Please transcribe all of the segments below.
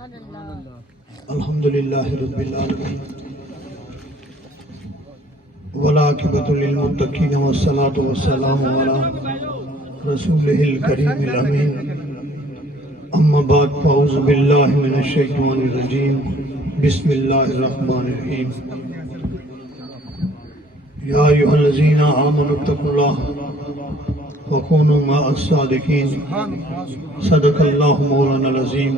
الحمدللہ رب العالمین والعاقبۃ للمتقین والصلاۃ والسلام علی رسولہ الکریم الامین اما بعد فاعوذ باللہ من الشیطان الرجیم بسم اللہ الرحمن الرحیم یا ایھا الذین آمنوا اتقوا اللہ وکونوا مع الصادقین صدق اللہ مولانا العظیم۔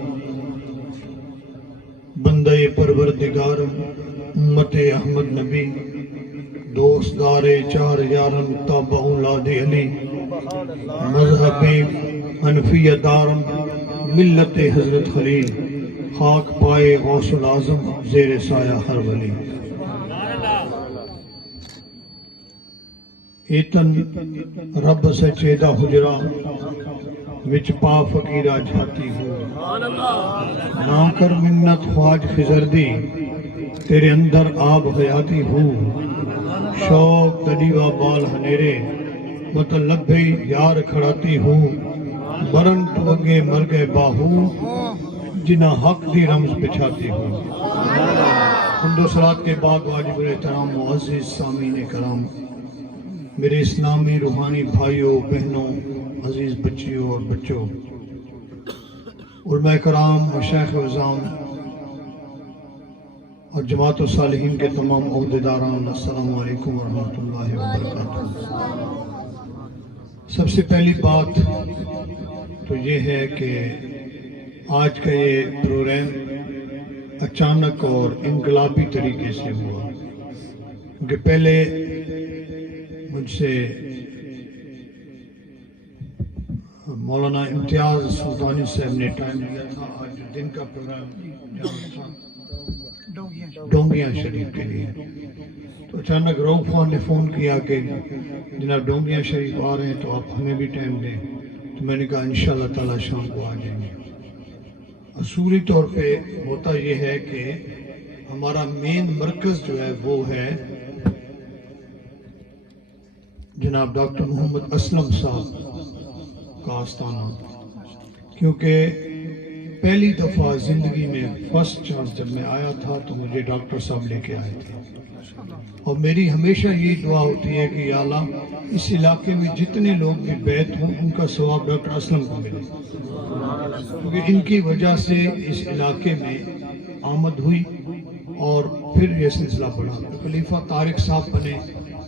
بندہ پروردگار امت احمد نبی دوست دار چار یارم تابع اولاد علی مذہب حنفیہ دارم ملت حضرت خلیل خاک پائے غوث العظم زیر سایہ ہر ولی۔ ایتن رب سے چیدہ حجرہ وچ پا فقیرہ جھاتی ہوں نہ کر منت خواج خزردی تیرے اندر آب حیاتی ہوں شوق تدیوہ بال ہنیرے مطلب بھی یار کھڑاتی ہوں برن ٹوگے مرگے باہو جنہ حق دی رمز بچھاتی ہوں۔ حمد و صلات کے بعد واجب الاحترام معزز سامعین کرام، میرے اسلامی روحانی بھائیوں بہنوں عزیز بچیوں اور بچوں، علماء کرام مشائخ عظام اور جماعت الصالحین کے تمام عہدیداران، السلام علیکم ورحمۃ اللہ وبرکاتہ۔ سب سے پہلی بات تو یہ ہے کہ آج کا یہ پروگرام اچانک اور انقلابی طریقے سے ہوا، کیونکہ پہلے مجھ سے مولانا امتیاز سلطانی صاحب نے ٹائم لیا تھا آج دن کا پروگرام جانا تھا ڈونگیاں شریف کے لیے، تو اچانک روف خان نے فون کیا کہ جناب ڈونگیاں شریف آ رہے ہیں تو آپ ہمیں بھی ٹائم دیں، تو میں نے کہا انشاءاللہ تعالی شام کو آ جائیں گے۔ اصولی طور پہ ہوتا یہ ہے کہ ہمارا مین مرکز جو ہے وہ ہے جناب ڈاکٹر محمد اسلم صاحب کا آستانہ، کیونکہ پہلی دفعہ زندگی میں فرسٹ چانس جب میں آیا تھا تو مجھے ڈاکٹر صاحب لے کے آئے تھے، اور میری ہمیشہ یہ دعا ہوتی ہے کہ یا اللہ اس علاقے میں جتنے لوگ بھی بیعت ہوں ان کا ثواب ڈاکٹر اسلم کو ملے، کیونکہ ان کی وجہ سے اس علاقے میں آمد ہوئی اور پھر یہ سلسلہ بڑھا۔ خلیفہ طارق صاحب بنے،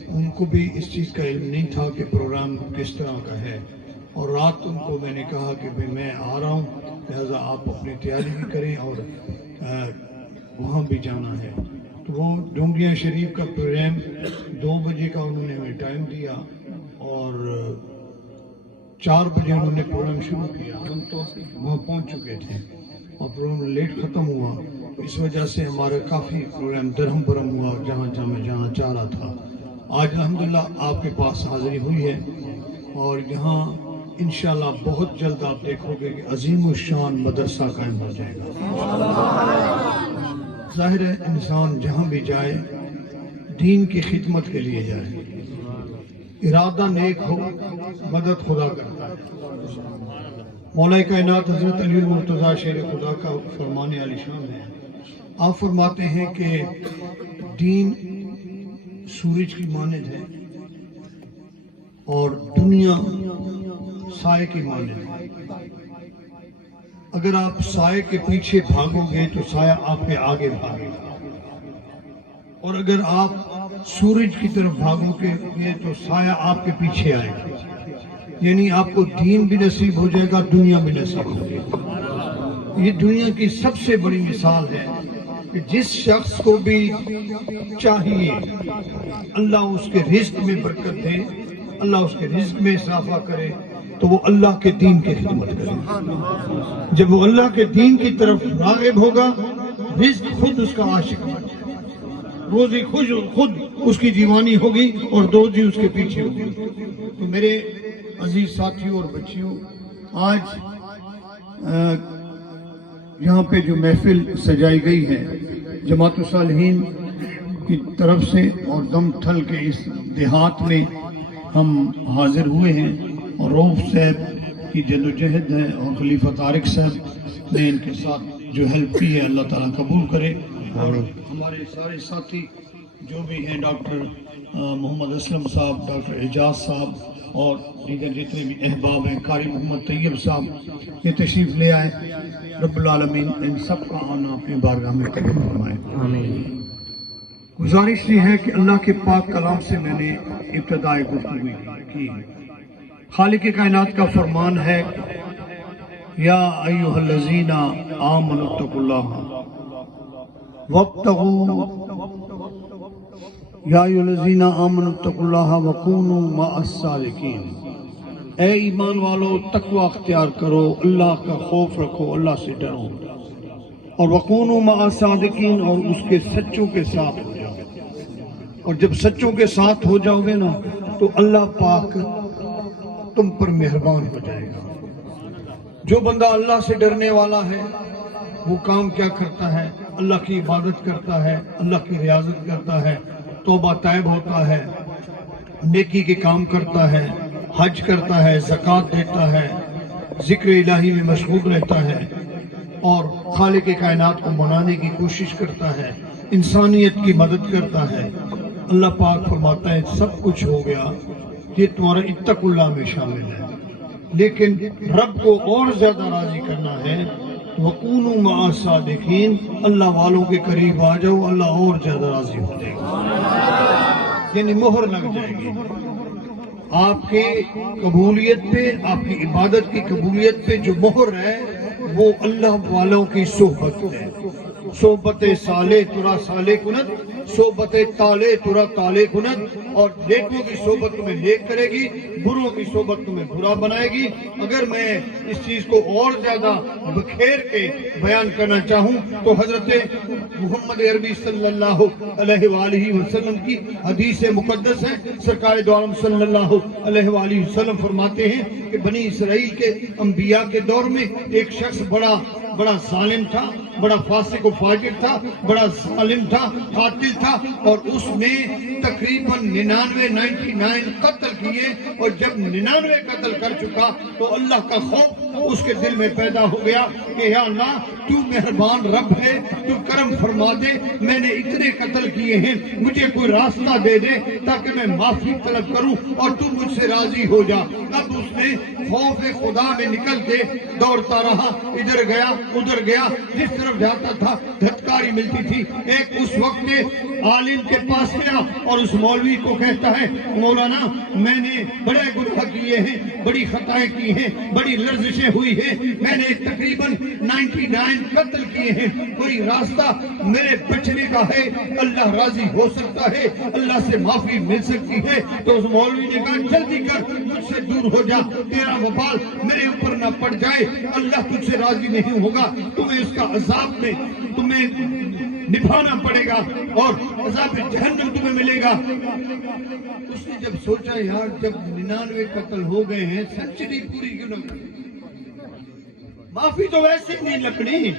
ان کو بھی اس چیز کا علم نہیں تھا کہ پروگرام کس طرح کا ہے، اور رات ان کو میں نے کہا کہ میں آ رہا ہوں لہذا آپ اپنی تیاری بھی کریں اور وہاں بھی جانا ہے۔ تو وہ ڈونگیاں شریف کا پروگرام 2 بجے کا انہوں نے ہمیں ٹائم دیا اور 4 بجے انہوں نے پروگرام شروع کیا، ہم تو وہاں پہنچ چکے تھے اور پروگرام لیٹ ختم ہوا، اس وجہ سے ہمارا کافی پروگرام درہم برہم ہوا جہاں میں جانا چاہ رہا تھا۔ آج الحمدللہ آپ کے پاس حاضری ہوئی ہے اور یہاں انشاءاللہ بہت جلد آپ دیکھو گے کہ عظیم الشان مدرسہ قائم ہو جائے گا۔ ظاہر ہے انسان جہاں بھی جائے دین کی خدمت کے لیے جائے، ارادہ نیک ہو مدد خدا کرتا ہے۔ مولا کائنات حضرت علی المرتضیٰ شیر خدا کا فرمان عالی شان ہے، آپ فرماتے ہیں کہ دین سورج کی مانند ہے اور دنیا سائے کی مانند ہے، اگر آپ سائے کے پیچھے بھاگو گے تو سایہ آپ کے آگے بھاگے گا، اور اگر آپ سورج کی طرف بھاگو گے تو سایہ آپ کے پیچھے آئے گا، یعنی آپ کو دین بھی نصیب ہو جائے گا دنیا بھی نصیب ہو جائے گا۔ یہ دنیا کی سب سے بڑی مثال ہے کہ جس شخص کو بھی چاہیے اللہ اس کے رزق میں برکت دے، اللہ اس کے رزق میں اضافہ کرے، تو وہ اللہ کے دین کی خدمت کرے۔ جب وہ اللہ کے دین کی طرف راغب ہوگا رزق خود اس کا عاشق بن جائے گا، روزی خود اس کی دیوانی ہوگی اور دوزی اس کے پیچھے ہوگی۔ تو میرے عزیز ساتھیوں اور بچیوں، آج یہاں پہ جو محفل سجائی گئی ہے جماعت الصالحین کی طرف سے اور دم تھل کے اس دیہات میں ہم حاضر ہوئے ہیں، اور روف صاحب کی جدوجہد ہے، اور خلیفہ طارق صاحب نے ان کے ساتھ جو ہیلپ کی ہے، اللہ تعالیٰ قبول کرے۔ اور ہمارے سارے ساتھی جو بھی ہیں، ڈاکٹر محمد اسلم صاحب، ڈاکٹر اعجاز صاحب اور دیگر جتنے بھی احباب ہیں، قاری محمد طیب صاحب، یہ تشریف لے آئے۔ رب العالمین ان سب کا آنا اپنی بارگاہ میں قبول فرمائے۔ آمین۔ گزارش یہ ہے کہ اللہ کے پاک کلام سے میں نے ابتدائی گفتگو کی۔ خالق کائنات کا فرمان ہے، یا ایھا الذین آمنوا اتقوا اللہ وابتغوا یا ایھا الذین آمنوا اتقوا اللہ وکونوا مع الصادقین۔ اے ایمان والو، تقوی اختیار کرو، اللہ کا خوف رکھو، اللہ سے ڈرو، اور وکونوا مع الصادقین، اور اس کے سچوں کے ساتھ ہو جاؤ۔ اور جب سچوں کے ساتھ ہو جاؤ گے نا تو اللہ پاک تم پر مہربان ہو جائے گا۔ جو بندہ اللہ سے ڈرنے والا ہے وہ کام کیا کرتا ہے؟ اللہ کی عبادت کرتا ہے، اللہ کی ریاضت کرتا ہے، توبہ طیب ہوتا ہے، نیکی کے کام کرتا ہے، حج کرتا ہے، زکوٰۃ دیتا ہے، ذکر الہی میں مشغول رہتا ہے، اور خالق کائنات کو منانے کی کوشش کرتا ہے، انسانیت کی مدد کرتا ہے۔ اللہ پاک فرماتا ہے سب کچھ ہو گیا، یہ تمہارا اتقوا اللہ میں شامل ہے، لیکن رب کو اور زیادہ راضی کرنا ہے، وَقُونُوا مَعَ الصَّادِقِينَ، اللہ والوں کے قریب آ جاؤ، اللہ اور زیادہ راضی ہو جائے گا، یعنی مہر لگ جائے گی آپ کی قبولیت پہ، آپ کی عبادت کی قبولیت پہ۔ جو مہر ہے وہ اللہ والوں کی صحبت ہے۔ صحبت صالح ترا صالح کنت، صحبت طالع ترا طالع کنت، اور نیکوں کی صحبت تمہیں نیک کرے گی، بروں کی صحبت تمہیں برا بنائے گی۔ اگر میں اس چیز کو اور زیادہ بکھیر کے بیان کرنا چاہوں تو حضرت محمد عربی صلی اللہ علیہ وآلہ وسلم کی حدیث مقدس ہے۔ سرکار دو عالم صلی اللہ علیہ وآلہ وسلم فرماتے ہیں کہ بنی اسرائیل کے انبیاء کے دور میں ایک شخص بڑا ظالم تھا، بڑا فاسق و فاجر تھا، بڑا ظالم تھا، قاتل تھا، اور اس نے تقریباً 99 قتل کیے، اور جب 99 قتل کر چکا تو اللہ کا خوف اس کے دل میں پیدا ہو گیا کہ یا اللہ تو مہربان رب ہے، تو کرم فرما دے، میں نے اتنے قتل کیے ہیں، مجھے کوئی راستہ دے دے تاکہ میں معافی طلب کروں اور تو مجھ سے راضی ہو جا۔ اب اس نے خوف خدا میں نکل کے دوڑتا رہا، ادھر گیا ادھر گیا، جس طرف جاتا تھا دھتکاری ملتی تھی۔ ایک اس وقت میں عالم کے پاس گیا اور اس مولوی کو کہتا ہے، مولانا میں نے بڑے گناہ کیے ہیں، بڑی خطائیں کی ہیں، بڑی لرزشیں ہوئی ہیں، میں نے تقریباً 99 قتل کیے ہیں، کوئی راستہ میرے بچنے کا ہے؟ اللہ راضی ہو سکتا ہے، اللہ سے معافی مل سکتی ہے۔ تو اس مولوی نے کہا جلدی کر، مجھ سے دور ہو جا، تیرا وبال میرے اوپر نہ پڑ جائے، اللہ تجھ سے راضی نہیں ہوگا، تمہیں اس کا عذاب میں تمہیں نبھانا پڑے گا اور عذاب جہنم تمہیں ملے گا۔ اس نے جب سوچا یار جب 99 قتل ہو گئے ہیں، سنچری پوری کیوں نہ کریں، معافی تو ویسے نہیں لگنی،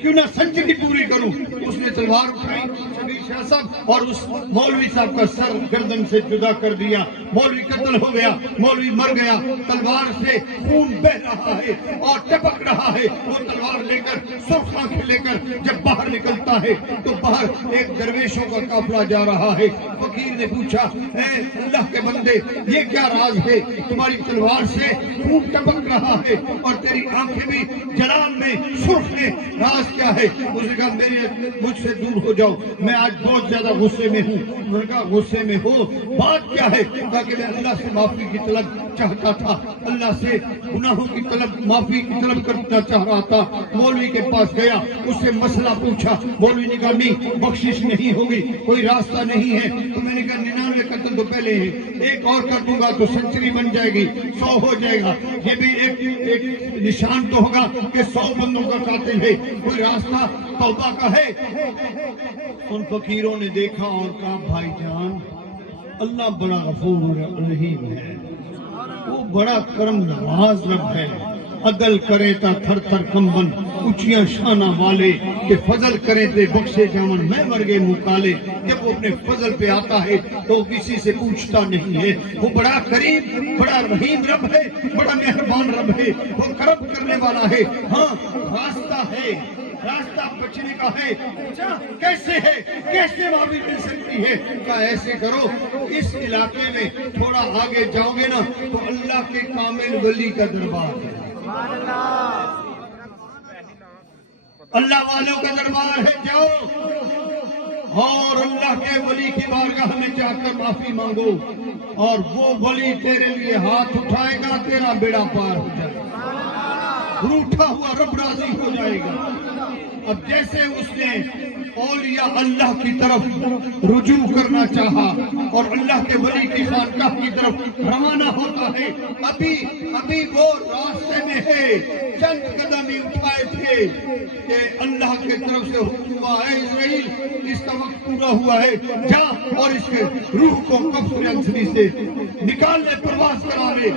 کیوں نہ سنچری پوری کروں۔ اس نے تلوار اٹھائی، شبیر شاہ صاحب اور اس مولوی صاحب کا سر گردن سے جدا کر دیا، مولوی قتل ہو گیا، مولوی مر گیا، تلوار سے خون بہ رہا ہے اور ٹپک رہا ہے۔ وہ تلوار لے کر سرخ آنکھیں لے کر جب باہر نکلتا ہے تو باہر ایک درویشوں کا قافلہ جا رہا ہے۔ فقیر نے پوچھا، اے اللہ کے بندے یہ کیا راز ہے؟ تمہاری تلوار سے خون ٹپک رہا ہے اور تیری آنکھیں بھی جلال میں سرخ ہے، راز کیا ہے؟ اس نے کہا مجھ سے دور ہو جاؤ، میں آج بہت زیادہ غصے میں ہوں۔ انہوں نے کہا غصے میں ہو، بات کیا ہے؟ کہا کہ میں اللہ سے معافی کی طلب چاہتا تھا، اللہ سے گناہوں کی طلب معافی کی طلب کرنا چاہ رہا تھا۔ مولوی کے پاس گیا، اس سے مسئلہ پوچھا، مولوی نے کہا نہیں بخشش نہیں ہوگی، کوئی راستہ نہیں ہے۔ تو میں نے کہا 99 قتل تو پہلے ہیں، ایک اور کر دوں گا تو سنچری بن جائے گی، 100 ہو جائے گا، یہ بھی ایک نشان تو ہوگا کہ 100 بندوں کا قاتل ہے، کوئی راستہ توبہ کا ہے؟ ان فقیروں نے دیکھا اور کہا بھائی جان اللہ بڑا غفور رحیم ہے، وہ بڑا کرم نواز رب ہے، عدل کرے تا تھر تھر کمبن اونچیاں شانہ والے کہ فضل کرے تے بخشے جامن میں ورگے مکالے. جب وہ اپنے فضل پہ آتا ہے تو وہ کسی سے پوچھتا نہیں ہے. وہ بڑا کریم بڑا رحیم رب ہے, بڑا مہربان رب ہے, وہ کرم کرنے والا ہے. ہاں راستہ ہے, راستہ بچنے کا ہے. کیسے ہے, کیسے معافی مل سکتی ہے؟ کہا ایسے کرو, اس علاقے میں تھوڑا آگے جاؤ گے نا تو اللہ کے کامل ولی کا دربار ہے, اللہ والوں کا دربار ہے. جاؤ اور اللہ کے ولی کی بارگاہ میں جا کر معافی مانگو, اور وہ ولی تیرے لیے ہاتھ اٹھائے گا, تیرا بیڑا پار ہو جائے گا, روٹھا ہوا رب راضی ہو جائے گا. اب جیسے اس نے اولیاء اللہ کی طرف رجوع کرنا چاہا اور اللہ کے ولی کی خانقاہ کی طرف روانہ ہوتا ہے, ابھی وہ راستے میں ہے, چند قدم ہی اٹھائے تھے کہ اللہ کی طرف سے حکم ہوا ہے اسرائیل اس کا وقت پورا ہوا ہے, جا اور اس کے روح کو قبض انسری سے نکال لے, پرواز کرا لے.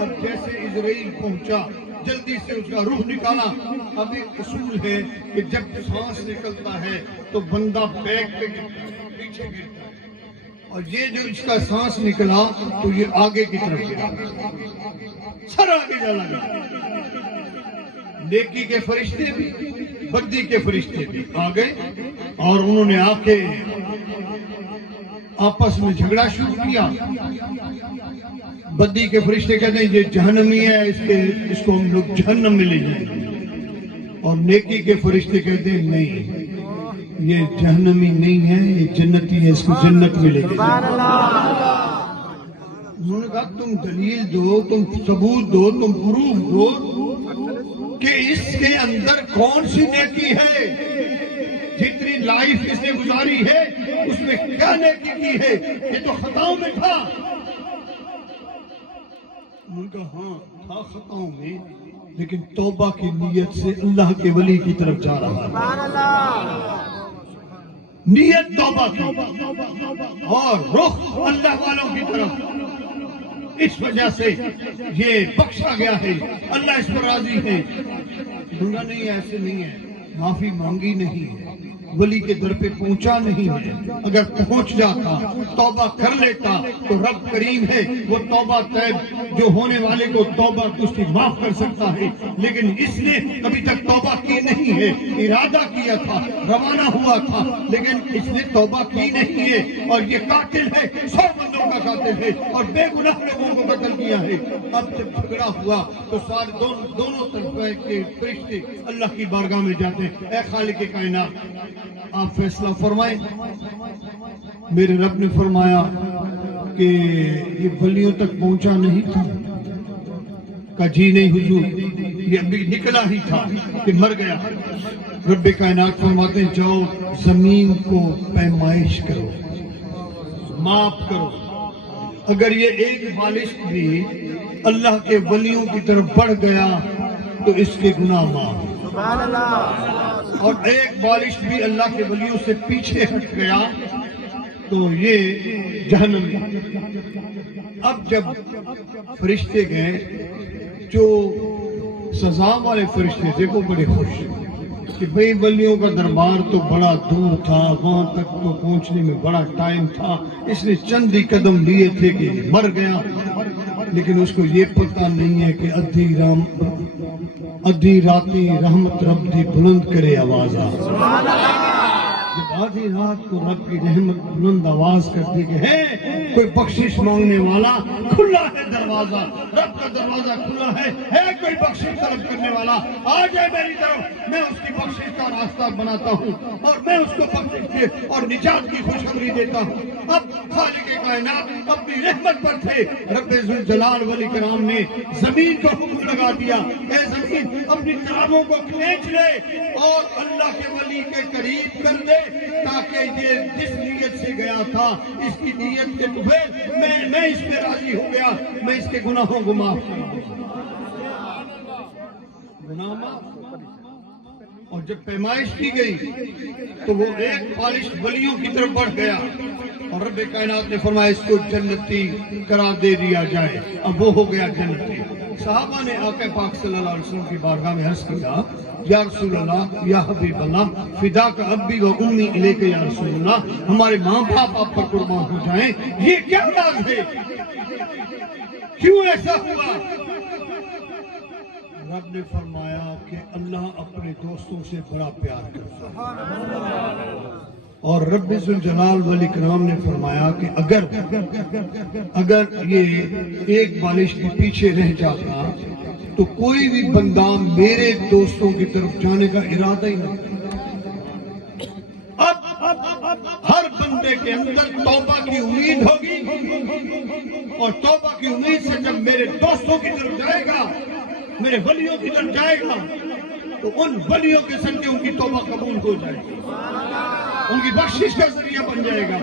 اب جیسے اسرائیل پہنچا جلدی سے اس کا روح نکالا. اب ایک اصول ہے کہ جب سانس نکلتا ہے تو بندہ بیک پہ گرتا ہے, پیچھے گرتا ہے, اور یہ جو اس کا سانس نکلا تو یہ آگے کی طرف گرا, سر آگے جا لگا. نیکی کے فرشتے بھی بدی کے فرشتے بھی آ گئے اور انہوں نے آ کے آپس میں جھگڑا شروع کیا. بدی کے فرشتے کہتے ہیں یہ جہنمی ہے, اس کو ہم لوگ جہنم میں لے جائیں گے, اور نیکی کے فرشتے کہتے ہیں نہیں یہ جہنمی نہیں ہے, یہ جنتی ہے, اس کو جنت میں لے جائیں گے. انہوں نے کہا تم دلیل دو, تم ثبوت دو, تم پروف دو کہ اس کے اندر کون سی نیکی ہے, جتنی لائف اس نے گزاری ہے اس میں کیا نیکی کی ہے, یہ تو خطاؤں میں تھا. ان کا ہاں تھا خطاؤں میں, لیکن توبہ کی نیت سے اللہ کے ولی کی طرف جا رہا ہے. نیت توبہ کی اور رخ اللہ والوں کی طرف, اس وجہ سے یہ بخشا گیا ہے, اللہ اس پر راضی ہے. دنیا نہیں ایسے نہیں ہے, معافی مانگی نہیں ہے, ولی کے در پہ پہنچا نہیں ہے. اگر پہنچ جاتا توبہ کر لیتا تو رب کریم ہے, وہ توبہ طیب جو ہونے والے کو توبہ اس کی معاف کر سکتا ہے. لیکن اس نے ابھی تک توبہ کی نہیں ہے, ارادہ کیا تھا, روانہ ہوا تھا, لیکن اس نے توبہ کی نہیں ہے, اور یہ قاتل ہے, 100 بندوں کا قاتل ہے, اور بے گناہ لوگوں کو قتل کیا ہے. اب جب جھگڑا ہوا تو سارے دونوں طرف کے فرشتے اللہ کی بارگاہ میں جاتے ہیں, اے خالق کائنات آپ فیصلہ فرمائیں. میرے رب نے فرمایا کہ یہ ولیوں تک پہنچا نہیں تھا. کہا جی نہیں حضور, یہ ابھی نکلا ہی تھا کہ مر گیا. رب کائنات فرماتے ہیں جاؤ زمین کو پیمائش کرو, معاف کرو. اگر یہ ایک بالش بھی اللہ کے ولیوں کی طرف بڑھ گیا تو اس کے گناہ معاف, اور ایک بالش بھی اللہ کے ولیوں سے پیچھے ہٹ گیا تو یہ جہنم. اب جب فرشتے گئے, جو سزا والے فرشتے تھے وہ بڑے خوش کہ بھئی ولیوں کا دربار تو بڑا دور تھا, وہاں تک تو پہنچنے میں بڑا ٹائم تھا, اس نے چند ہی قدم لیے تھے کہ مر گیا. لیکن اس کو یہ پتہ نہیں ہے کہ ادھی راتی رحمت رب دی بلند کرے آواز آ. جب آدھی رات کو رب کی رحمت بلند آواز کرتی کہ ہے کوئی بخشش مانگنے والا, کھلا ہے دروازہ, رب کا دروازہ کھلا ہے کوئی بخشش طلب کرنے والا, آ جائے میری طرف, میں اس کی بخشش کا راستہ بناتا ہوں اور میں اس کو بخشش کے اور نجات کی خوشخبری دیتا ہوں. اب خالق کائنات اپنی رحمت پر تھے, رب ذوالجلال ولی کرام نے زمین کو حکم لگا دیا, اے زمین اپنی ترابوں کو کھینچ لے اور اللہ کے ولی کے قریب کر دے, تاکہ یہ جس نیت سے گیا تھا اس کی نیت کے بغیر میں اس پہ راضی ہو گیا, میں اس کے گناہوں کو معاف کر دوں. گناہ معاف. اور جب پیمائش کی گئی تو وہ ایک بالش ولیوں کی طرف بڑھ گیا, اور رب کائنات نے فرمایا اس کو جنتی قرار دے دیا جائے. اب وہ ہو گیا جنتی. صحابہ نے آقا پاک صلی اللہ علیہ وسلم کی بارگاہ میں عرض کیا یا رسول اللہ یا حبیب اللہ فداک ابی و امی الیک یا رسول اللہ، ہمارے ماں باپ آپ پر قربان ہو جائیں، یہ کیا راز ہے، کیوں ایسا ہوا؟ رب نے فرمایا کہ اللہ اپنے دوستوں سے بڑا پیار کرتا ہے، اور رب ذوالجلال والاکرام نے فرمایا کہ اگر یہ ایک بالش کے پیچھے رہ جاتا تو کوئی بھی بندہ میرے دوستوں کی طرف جانے کا ارادہ ہی نہیں۔ اب ہر بندے کے اندر توبہ کی امید ہوگی، اور توبہ کی امید سے جب میرے دوستوں کی طرف جائے گا، میرے ولیوں کی طرف جائے گا، تو ان ولیوں کے صدقے ان کی توبہ قبول ہو جائے گی، ان کی بخشش کا ذریعہ بن جائے گا۔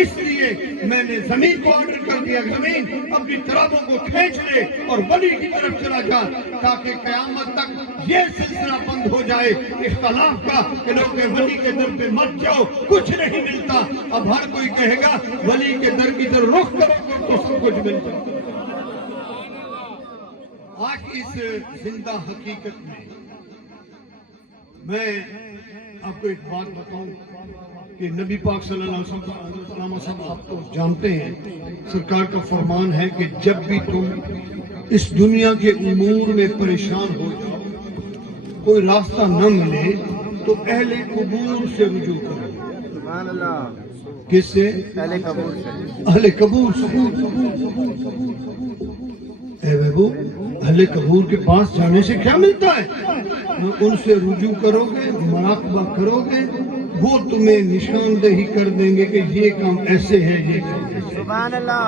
اس لیے میں نے زمین کو آرڈر کر دیا، زمین اپنی ترابوں کو کھینچ لے اور ولی کی طرف چلا جا، تاکہ قیامت تک یہ سلسلہ بند ہو جائے اختلاف کا کہ لوگ ولی کے در پہ مت جاؤ، کچھ نہیں ملتا۔ اب ہر کوئی کہے گا ولی کے در کی طرف رخ کرو تو سب کچھ مل جائے۔ آج اس زندہ حقیقت میں آپ کو ایک بات بتاؤں کہ نبی پاک صلی اللہ علیہ وسلم آپ کو جانتے ہیں، سرکار کا فرمان ہے کہ جب بھی تم اس دنیا کے امور میں پریشان ہو جاؤ، کوئی راستہ نہ ملے، تو اہل قبور سے رجوع کرو۔ سبحان اللہ۔ کس سے؟ اہل قبور سے۔ اہل قبور سے۔ اے بابو، اہل قبور کے پاس جانے سے کیا ملتا ہے؟ ان سے رجوع کرو گے، مراقبہ کرو گے، وہ تمہیں نشاندہی کر دیں گے کہ یہ کام ایسے ہے، یہ کام ایسے ہے۔ سبحان اللہ۔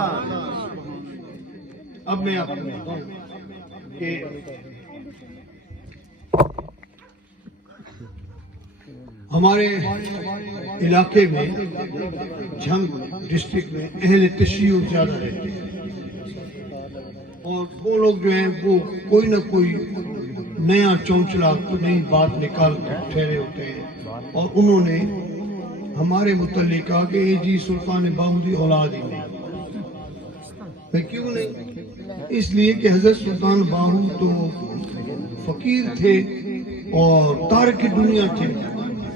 اب میں آپ کو بتاؤں کہ ہمارے علاقے میں جھنگ ڈسٹرکٹ میں اہل تشیع زیادہ رہتے ہیں، اور وہ لوگ جو ہیں وہ کوئی نہ کوئی نیا چونچلا نئی بات نکال کر ٹھہرے ہوتے ہیں، اور انہوں نے ہمارے متعلق کہا کہ اے جی سلطان باہو دی اولاد ہی نہیں۔ میں کیوں نہیں؟ اس لیے کہ حضرت سلطان باہو تو فقیر تھے اور تارک دنیا تھے،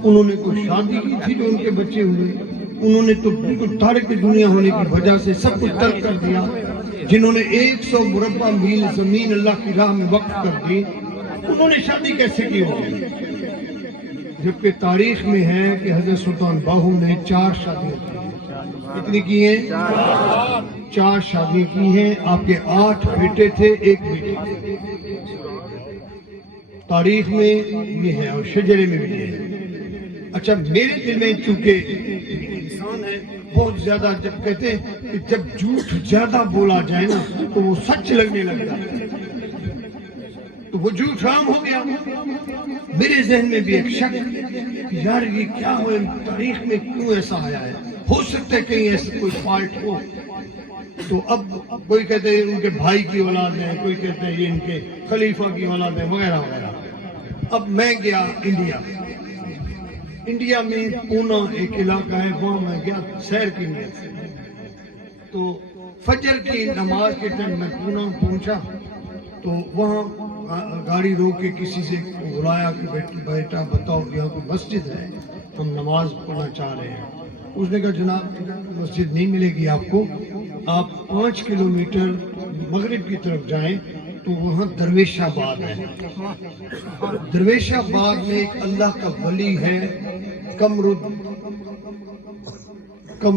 انہوں نے کوئی شادی کی تھی جو ان کے بچے ہوئے، انہوں نے تو بالکل تارک دنیا ہونے کی وجہ سے سب کچھ ترک کر دیا۔ جنہوں نے 100 مربع میل زمین اللہ کی راہ میں وقف کر دی، انہوں نے شادی کیسے کی ہوگی؟ جبکہ تاریخ میں ہے کہ حضرت سلطان باہو نے 4 شادیاں کی ہیں۔ کتنی کی ہیں؟ 4 شادیاں کی ہیں۔ آپ کے 8 بیٹے تھے، 1 بیٹی تھی۔ تاریخ میں یہ ہے اور شجرے میں بھی ہے۔ اچھا، میرے دل میں چونکہ انسان ہے بہت زیادہ، جب کہتے ہیں کہ جب جھوٹ زیادہ بولا جائے نا تو وہ سچ لگنے لگتا ہے، تو وہ جھوٹ عام ہو گیا۔ میرے ذہن میں بھی ایک شک کہ یار یہ کیا ہوا، تاریخ میں کیوں ایسا آیا ہے؟ ہو سکتا ہے کہیں ایسا کوئی فالٹ ہو۔ تو اب کوئی کہتے ہیں ان کے بھائی کی اولاد ہے، کوئی کہتے ہیں یہ ان کے خلیفہ کی اولاد ہے، وغیرہ وغیرہ۔ اب میں گیا انڈیا میں پونا ایک علاقہ ہے، وہاں میں گیا سیر کی نیت سے۔ تو فجر کی نماز کے ٹائم میں پونا پہنچا، تو وہاں گاڑی روک کے کسی سے بلایا کہ بیٹا بتاؤ یہاں کوئی مسجد ہے، ہم نماز پڑھنا چاہ رہے ہیں۔ اس نے کہا جناب مسجد نہیں ملے گی آپ کو، آپ 5 کلومیٹر مغرب کی طرف جائیں تو وہاں درویش آباد ہے۔ درویش آباد میں ایک اللہ کا ولی ہے، قمر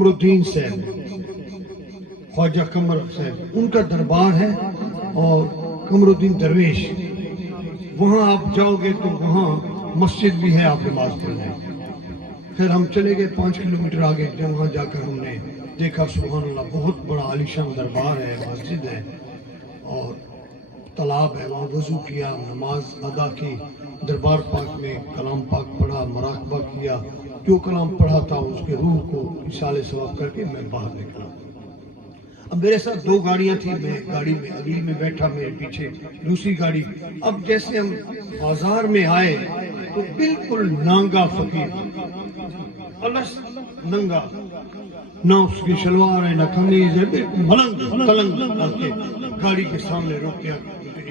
الدین صاحب، خواجہ قمر صاحب، ان کا دربار ہے، اور قمر الدین درویش، وہاں آپ جاؤ گے تو وہاں مسجد بھی ہے، آپ نماز پڑھیں۔ پھر ہم چلے گئے 5 کلومیٹر آگے، جب وہاں جا کر ہم نے دیکھا سبحان اللہ بہت بڑا عالیشان دربار ہے، مسجد ہے اور تالاب ہے، وہاں وضو کیا، نماز ادا کی، دربار پاک میں کلام پاک پڑھا، مراقبہ کیا، جو کلام پڑھا تھا اس کے روح کو اصالہ ثواب کر کے میں باہر نکلا۔ اب میرے ساتھ 2 گاڑیاں تھیں، میں گاڑی میں اگلی میں بیٹھا، میرے پیچھے دوسری گاڑی۔ اب جیسے ہم بازار میں آئے تو بالکل نانگا فقیر، الس ننگا، نہ اس کی شلوار ہے نہ قمیض ہے، بالکل ملنگ تلنگ، گاڑی کے سامنے روک گیا،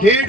1:30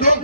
2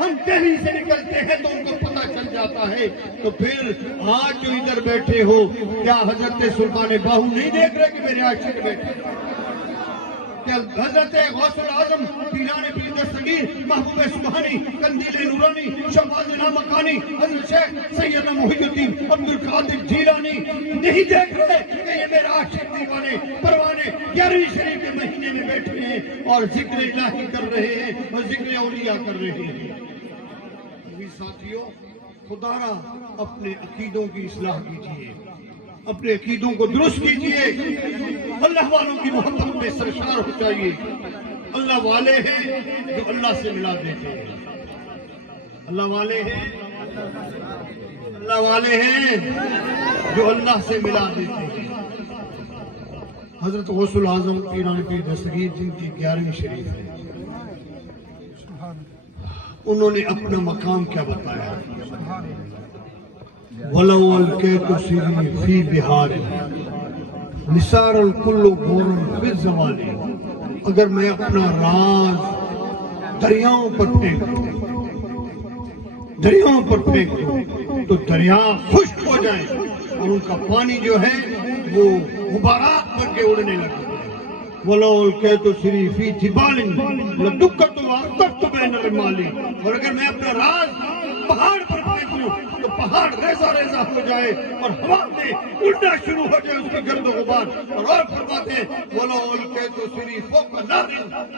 ہم دہلی سے نکلتے ہیں تو ان کو پتہ چل جاتا ہے. تو پھر آج جو ادھر بیٹھے ہو, کیا حضرت سلطان باہو نہیں دیکھ رہے کہ میرے عاشق بیٹھے؟ کیا حضرت غوث العظم پیران پیر دستگیر محبوب سبحانی قندیل نورانی شہباز نامکانی حضرت شیخ سیدنا محی الدین عبد القادر جیلانی نہیں دیکھ رہے کہ یہ میرا عاشق دیوانے پروانے 11ویں شریف کے مہینے میں بیٹھے ہیں اور ذکر الہی کر رہے ہیں اور ذکر اولیاء کر رہے ہیں؟ ساتھیوں, خدا را اپنے عقیدوں کی اصلاح کیجیے, اپنے عقیدوں کو درست کیجیے. اللہ والوں کی محبت میں سرشار ہو جائیے. اللہ والے ہیں جو اللہ سے ملا دیتے ہیں. اللہ والے ہیں, اللہ والے ہیں جو اللہ سے ملا دیتے ہیں. حضرت غوث العظم پیران پیر دستگیر جن کی 11ویں شریف ہے, انہوں نے اپنا مقام کیا بتایا؟ وَلَوْ أَلْقَيْتُ سِرِّي فِي بِحَارٍ نِثَارَ الْكُلُّ غُورٌ فِي الزَّوَالِ. اگر میں اپنا راز دریاؤں پر پھینک دوں, دریاؤں پر پھینک دوں تو دریا خشک ہو جائیں اور ان کا پانی جو ہے وہ غبارات بن کے اڑنے لگے. وَلَوْ أَلْقَيْتُ سِرِّي فِي جِبَالٍ لَدُكَّتْ وَأَخْطَرْتُ بَيْنَ الرِّمَالِ. اور اگر میں اپنا راز پہاڑ پر پھینکوں تو پہاڑ ریزہ ریزہ ہو جائے اور ہوا میں اڑنا شروع ہو جائے اس کے گرد و غبار. اور فرماتے ہیں وَلَوْ أَلْقَيْتُ سِرِّي فَوْقَ نَارٍ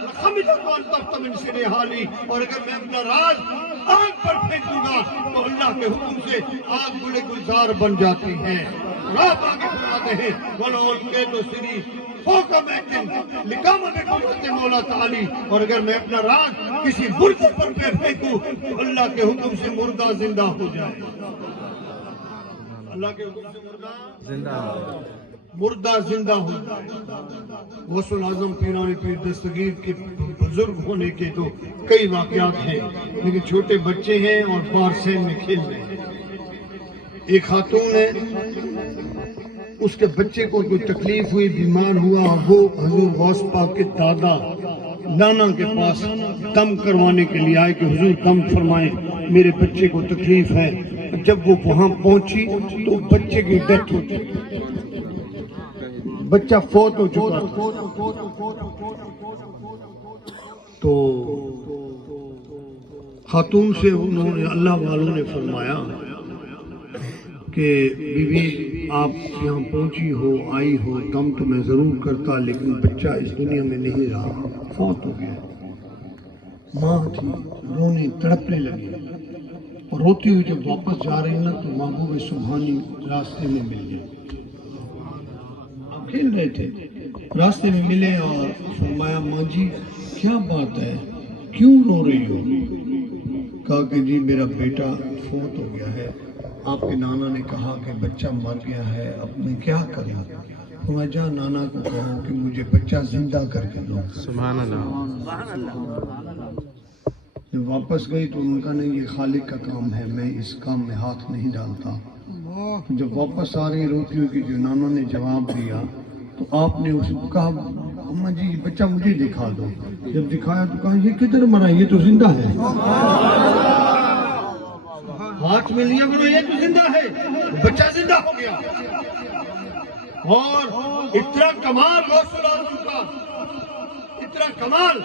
لَخَمِدَتْ وَانْتَفْتَ مِنْ سِرِّهَا. اور اگر میں اپنا راز آگ پر پھینکوں گا تو اللہ کے حکم سے آگ گلے گلزار بن جاتی ہے. آپ آگے فرماتے ہیں وَلَوْ أَلْقَيْتُ سِرِّي فوق محکم لکام میں قدرت مولا تعالی. اور اگر میں اپنا راز کسی مردے پر پھینکوں تو اللہ کے حکم سے مردہ زندہ ہو جائے. اللہ کے حکم سے مردہ زندہ ہو جائے. غوث العظم پیران پیر دستگیر کے بزرگ ہونے کے تو کئی واقعات ہیں, لیکن چھوٹے بچے ہیں اور پارسین میں کھیل رہے ہیں. ایک خاتون ہے, اس کے بچے کو کوئی تکلیف ہوئی, بیمار ہوا, اور وہ حضور غوث پاک کے دادا نانا کے پاس دم کروانے کے لیے آئے کہ حضور دم فرمائیں, میرے بچے کو تکلیف ہے. جب وہ وہاں پہنچی تو بچے کی ڈیتھ ہو چکی, بچہ فوت ہو چکا. تو خاتون سے انہوں نے, اللہ والوں نے فرمایا کہ بی بی آپ یہاں پہنچی ہو, آئی ہو, دم تو میں ضرور کرتا, لیکن بچہ اس دنیا میں نہیں رہا, فوت ہو گیا. ماں تھی, رونے تڑپنے لگی, اور روتی ہوئی جب واپس جا رہی نا تو محبوب سبحانی راستے میں مل گئے. آپ کھیل رہے تھے, راستے میں ملے اور فرمایا ماں جی کیا بات ہے, کیوں رو رہی ہو؟ کہا کہ جی میرا بیٹا فوت ہو گیا ہے, آپ کے نانا نے کہا کہ بچہ مر گیا ہے, اب میں کیا کروں؟ فرمایا جا نانا کو کہو کہ مجھے بچہ زندہ کر کے دو. سبحان اللہ. جب واپس گئی تو ان کا نہیں, یہ خالق کا کام ہے, میں اس کام میں ہاتھ نہیں ڈالتا. جب واپس آ رہی روتی ہوئی کہ جو نانا نے جواب دیا تو آپ نے اس کو کہا اماں جی بچہ مجھے دکھا دو. جب دکھایا تو کہا یہ کدھر مرا, یہ تو زندہ ہے. ہاتھ میں لیا کرو, یہ تو زندہ ہے. بچہ زندہ ہو گیا. اور اتنا کمال غوث العظم کا, اتنا کمال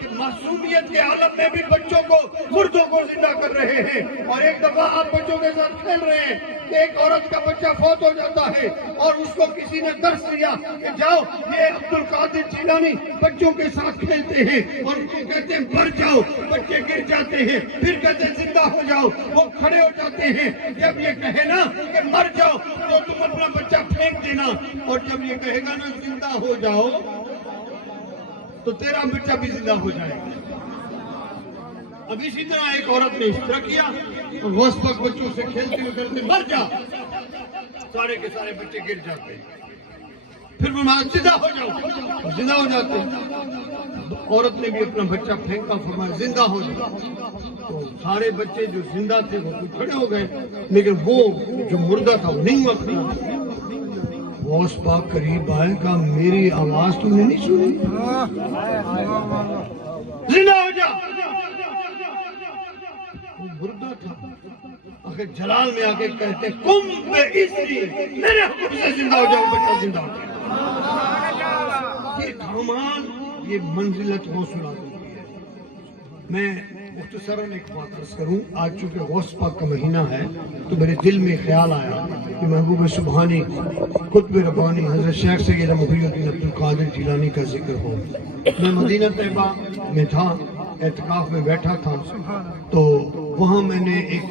کہ معصومیت کے عالم میں بھی بچوں کو, مردوں کو زندہ کر رہے ہیں. اور ایک دفعہ آپ بچوں کے ساتھ کھیل رہے ہیں کہ ایک عورت کا بچہ فوت ہو جاتا ہے اور اس کو کسی نے درس دیا کہ جاؤ یہ عبد القادر جیلانی بچوں کے ساتھ کھیلتے ہیں اور ان کو کہتے ہیں مر جاؤ, بچے گر جاتے ہیں, پھر کہتے ہیں زندہ ہو جاؤ, وہ کھڑے ہو جاتے ہیں. جب یہ کہے نا کہ مر جاؤ تو تم اپنا بچہ پھینک دینا, اور جب یہ کہے گا نا زندہ ہو جاؤ تو تیرا بچہ بھی زندہ ہو جائے گا. اب اسی طرح ایک عورت نے اس طرح کیا, اور غوث پاک بچوں سے کھیلتے ہوئے کرتے مر جا, سارے کے سارے بچے گر جاتے. پھر فرمایا زندہ ہو جاؤ, زندہ ہو جاتے. عورت نے بھی اپنا بچہ پھینکا, فرمایا زندہ ہو جاؤ. تو سارے بچے جو زندہ تھے وہ کھڑے ہو گئے, لیکن وہ جو مردہ تھا وہ نہیں ہوا کھڑا. غوث پاک قریب آئے, کہا میری آواز تم نے نہیں سنی, زندہ ہو جا. وہ مردہ تھا، آخر جلال میں آ کے کہتے کم بے اذنی، میرے حکم سے زندہ ہو جاؤ، بچہ زندہ ہو جاؤ۔ یہ کمال، یہ منزلت غوث اعظم کی ہے۔ میں مختصراً ایک بات عرض کروں، آج چونکہ غوث پاک کا مہینہ ہے تو میرے دل میں خیال آیا کہ محبوب سبحانی قطب ربانی حضرت شیخ سید محی الدین عبد القادر جیلانی کا ذکر ہو۔ میں مدینہ طیبہ میں تھا، اعتکاف میں بیٹھا تھا، تو وہاں میں نے ایک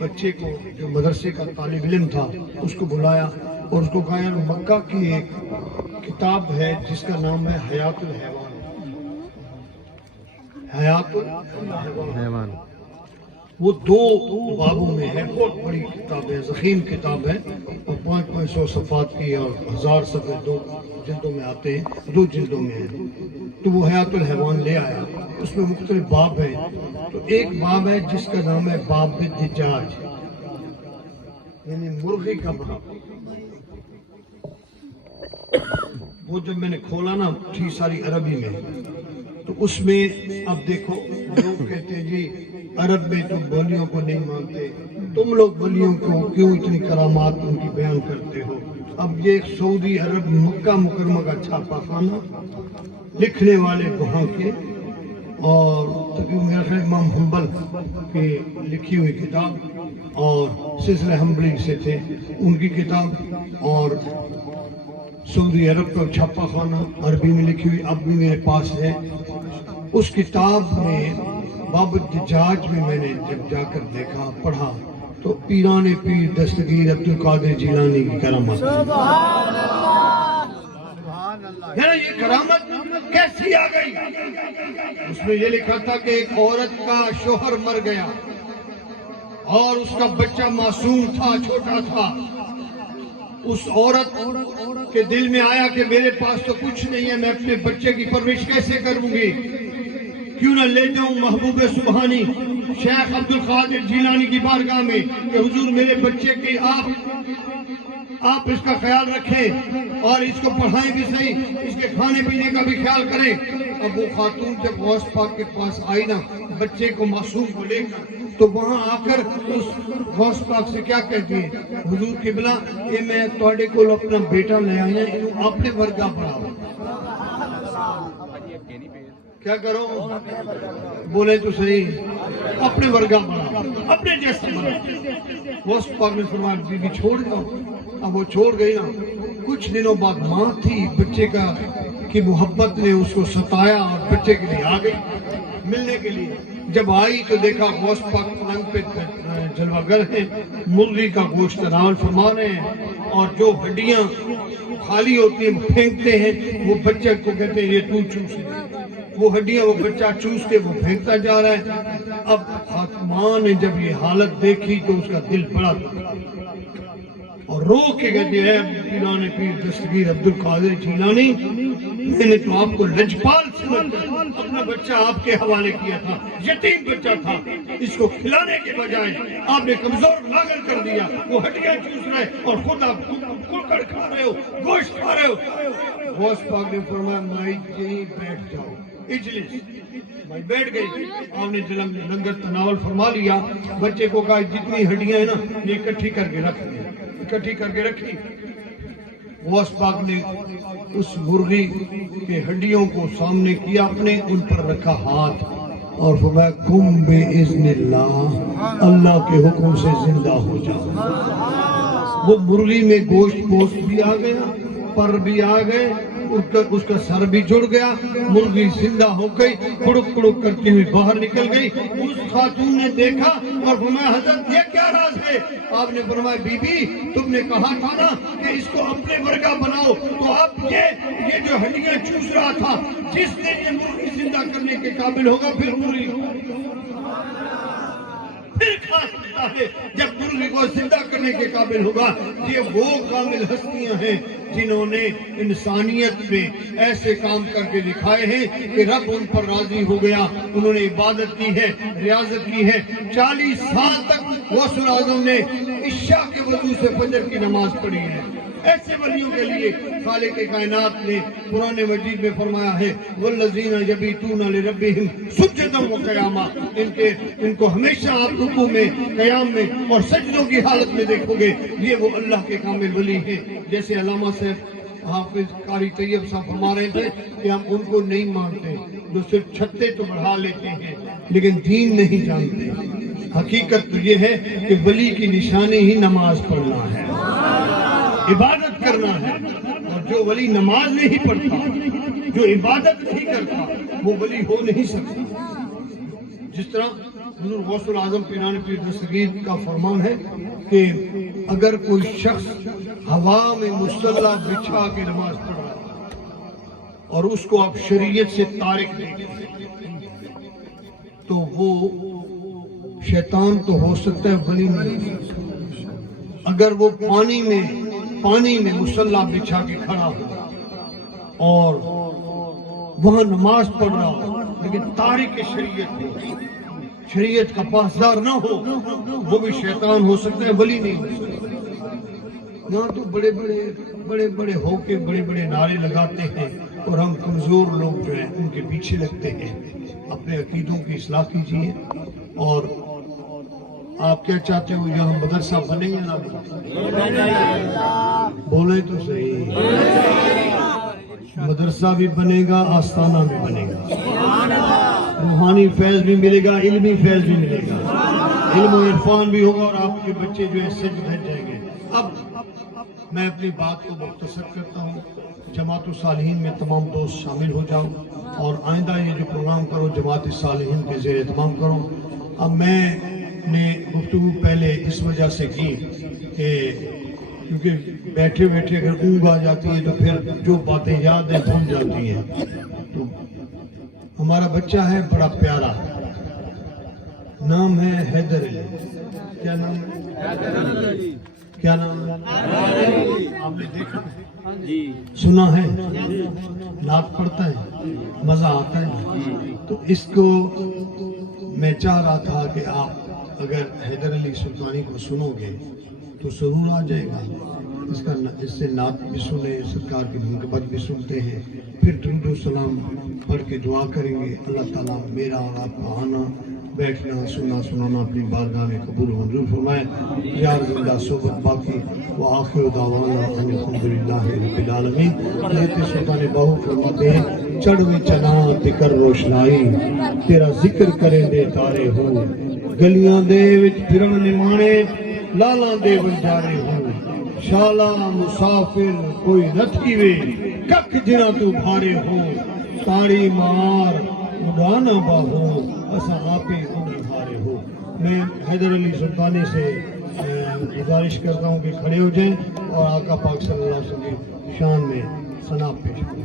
بچے کو جو مدرسے کا طالب علم تھا اس کو بلایا اور اس کو کہا یار مکہ کی ایک کتاب ہے جس کا نام ہے حیات الحیوان، حیات الحیوان، وہ 2 بابوں میں ہے، بہت بڑی کتاب ہے، ضخیم کتاب ہے، اور 500 صفحات کی اور 1000 صفحے 2 جلدوں میں آتے ہیں، 2 جلدوں میں ہیں۔ تو وہ حیات الحیوان لے آیا، اس میں مختلف باب ہیں، تو ایک باب ہے جس کا نام ہے باب الدجاج، یعنی مرغی کا باب۔ وہ جب میں نے کھولا نا تھی ساری عربی میں، تو اس میں اب دیکھو لوگ کہتے ہیں جی عرب میں تو ولیوں کو نہیں مانتے، تم لوگ ولیوں کو کیوں اتنی کرامات ان کی بیان کرتے ہو؟ اب یہ سعودی عرب مکہ مکرمہ کا چھاپا خانہ، لکھنے والے وہاں کے، اور تقریباً میرا خیال امام حنبل کی لکھی ہوئی کتاب اور سلسلہ حنبلی سے تھے ان کی کتاب، اور سعودی عرب کا چھاپا خانہ عربی میں لکھی ہوئی اب بھی میرے پاس ہے۔ اس کتاب میں باب الدجاج میں نے جب جا کر دیکھا پڑھا تو پیران پیر دستگیر عبد القادر جیلانی کی کرامت، یعنی یہ کرامت کیسی آ گئی؟ اس میں یہ لکھا تھا کہ ایک عورت کا شوہر مر گیا اور اس کا بچہ معصوم تھا، چھوٹا تھا۔ اس عورت کے دل میں آیا کہ میرے پاس تو کچھ نہیں ہے، میں اپنے بچے کی پرورش کیسے کروں گی؟ کیوں نہ لے جاؤں محبوب سبحانی شیخ عبد القادر جیلانی کی بارگاہ میں کہ حضور میرے بچے کی آپ اس کا خیال رکھیں اور اس کو پڑھائیں بھی صحیح، اس کے کھانے پینے کا بھی خیال کریں۔ اب وہ خاتون جب غوث پاک کے پاس آئی نا بچے کو معصوم کو لے کر، تو وہاں آ کر اس غوث پاک سے کیا کہتی ہے؟ حضور قبلہ یہ میں تواڈے کول اپنا بیٹا لے آئی ہوں، انہوں اپنے ورگا پڑھاؤ۔ کیا کرو؟ بولے تو صحیح، اپنے ورگا بنا، اپنے جیسا بنا۔ غوث پاک نے فرمایا بی بی چھوڑ جاؤ۔ اب وہ چھوڑ گئی نا، کچھ دنوں بعد ماں تھی بچے کی محبت نے اس کو ستایا اور بچے کے لیے آ گئی ملنے کے لیے۔ جب آئی تو دیکھا غوث پاک پلنگ پہ جلوہ گر ہیں، مرغی کا گوشت تناول فرما رہے ہیں، اور جو ہڈیاں خالی ہوتی ہیں پھینکتے ہیں، وہ بچے کو کہتے ہیں یہ تو چوس لے۔ وہ ہڈیاں وہ بچہ چوس کے وہ پھینکتا جا رہا ہے۔ اب ماں نے جب یہ حالت دیکھی تو اس کا دل بڑا دکھا اور رو کے کہتے ہیں پیران پیر دستگیر عبد القادر جیلانی، میں نے تو آپ کو لجپال سمجھ کر اپنا بچہ آپ کے حوالے کیا تھا، یتیم بچہ تھا، اس کو کھلانے کے بجائے آپ نے کمزور پاگل کر دیا، وہ ہڈیاں چوس رہے اور خود آپ ککڑ کھا رہے ہو، گوشت کھا رہے ہو۔ غوث پاک نے فرمایا مائی یہیں بیٹھ جاؤ، اجلس۔ میں بیٹھ گئی، آپ نے لنگر تناول فرما لیا، بچے کو کہا جتنی ہڈیاں ہیں نا یہ اکٹھی کر کے رکھ دیں، اکٹھی کر کے رکھی۔ غوث پاک نے اس مرغی کے ہڈیوں کو سامنے کیا اپنے، ان پر رکھا ہاتھ اور فرمایا کم بے اذن اللہ، اللہ کے حکم سے زندہ ہو جاؤ۔ وہ مرغی میں گوشت بھی آ گیا، پر بھی آ گئے، اس کا سر بھی جڑ گیا، مرغی زندہ ہو گئی، کڑک کڑک کرتی ہوئی باہر نکل گئی۔ اس خاتون نے دیکھا اور فرمایا حضرت یہ کیا راز ہے؟ آپ نے فرمایا بی بی تم نے کہا تھا نا کہ اس کو اپنے ورگا بناؤ، تو اب یہ جو ہڈیاں چوس رہا تھا، جس نے یہ مرغی زندہ کرنے کے قابل ہوگا پھر مرغی پھر کھا سکتا ہے، جب مرغی کو زندہ کرنے کے قابل ہوگا۔ یہ وہ کامل ہستیاں ہیں جنہوں نے انسانیت میں ایسے کام کر کے دکھائے ہیں کہ رب ان پر راضی ہو گیا، انہوں نے عبادت کی ہے، ریاضت کی ہے۔ 40 سال تک غوث اعظم نے عشاء کے وضو سے فجر کی نماز پڑھی ہے، ایسے ولیوں کے لیے خالق کائنات نے قرآن مجید میں فرمایا ہے والذین یبیتون لربہم سجدا و قیاما، ان کو ہمیشہ آپ رکوع میں، قیام میں اور سجدوں کی حالت میں دیکھو گے، یہ وہ اللہ کے کامل ولی ہیں۔ جیسے علامہ صاحب حافظ قاری طیب صاحب فرما رہے تھے کہ ہم ان کو نہیں مانتے جو صرف چھتے تو بڑھا لیتے ہیں لیکن دین نہیں جانتے۔ حقیقت تو یہ ہے کہ ولی کی نشانی ہی نماز پڑھنا ہے، عبادت کرنا ہے، اور جو ولی نماز نہیں پڑھتا، جو عبادت نہیں کرتا، وہ ولی ہو نہیں سکتا۔ جس طرح حضور غوث العظم پیران پیر دستگیر کا فرمان ہے کہ اگر کوئی شخص ہوا میں مصلی بچھا کے نماز پڑھ رہا ہے اور اس کو آپ شریعت سے تارک دیکھیں تو وہ شیطان تو ہو سکتا ہے ولی نہیں ہو سکتا۔ اگر وہ پانی میں مصلی بچھا کے کھڑا ہو اور وہاں نماز پڑھ رہا ہو لیکن تارک شریعت ہو، شریعت کا پاسدار نہ ہو، وہ بھی شیطان ہو سکتا ہے، ولی نہیں ہو سکتا۔ یہاں تو بڑے بڑے ہو کے بڑے بڑے نعرے لگاتے ہیں اور ہم کمزور لوگ جو ہیں ان کے پیچھے لگتے ہیں۔ اپنے عقیدوں کی اصلاح کیجیے۔ اور آپ کیا چاہتے ہو، یہاں مدرسہ بنے یا نہ بنے؟ بولے تو صحیح، مدرسہ بھی بنے گا، آستانہ بھی بنے گا، روحانی فیض بھی ملے گا، علمی فیض بھی ملے گا، علم و عرفان بھی ہوگا، اور آپ کے بچے جو ہے سج بھج جائیں گے۔ اب میں اپنی بات کو مختصر کرتا ہوں، جماعت الصالحین میں تمام دوست شامل ہو جاؤ اور آئندہ یہ جو پروگرام کرو جماعت الصالحین کے زیر اہتمام کرو۔ اب میں نے گفتگو پہلے اس وجہ سے کی کہ کیونکہ بیٹھے بیٹھے اگر اونگ آ جاتی ہے تو پھر جو باتیں یاد ہیں بھول جاتی ہیں۔ تو ہمارا بچہ ہے بڑا پیارا، نام ہے حیدر علی۔ کیا نام ہے؟ کیا نام ہے؟ آپ نے دیکھا سنا ہے، نعت پڑھتا ہے، مزہ آتا ہے۔ تو اس کو میں چاہ رہا تھا کہ آپ اگر حیدر علی سلطانی کو سنو گے تو ضرور آ جائے گا۔ اس سے نعت بھی سنے، سرکار کی منقبت بھی سنتے ہیں، پھر درود و سلام پڑھ کے دعا کریں گے۔ اللہ تعالیٰ میرا اور آپ کا آنا، بیٹھنا، سنانا اپنی بارگاہ میں قبول و منظور فرمائے۔ یار زندہ صحبت باقی وآخر دعوانا ان الحمدللہ رب العالمین۔ حضرت سلطان باہو فرماتے ہیں چڑھویں چنا تکر روشنائی، تیرا ذکر کریں دے تارے ہو، گلیاں دے وچ پھرن نمانے، لالاں دے بنجارے ہو، شالا مسافر کوئی نہ تھیوے، کک جنا تو بھارے ہو، تاڑی مار اڈانا باہو، اساں آپے انہی بھارے ہو۔ میں حیدر علی سلطانی سے گزارش کرتا ہوں کہ کھڑے ہو جائیں اور آقا پاک صلی اللہ علیہ وسلم کی شان میں ثنا پیش کریں۔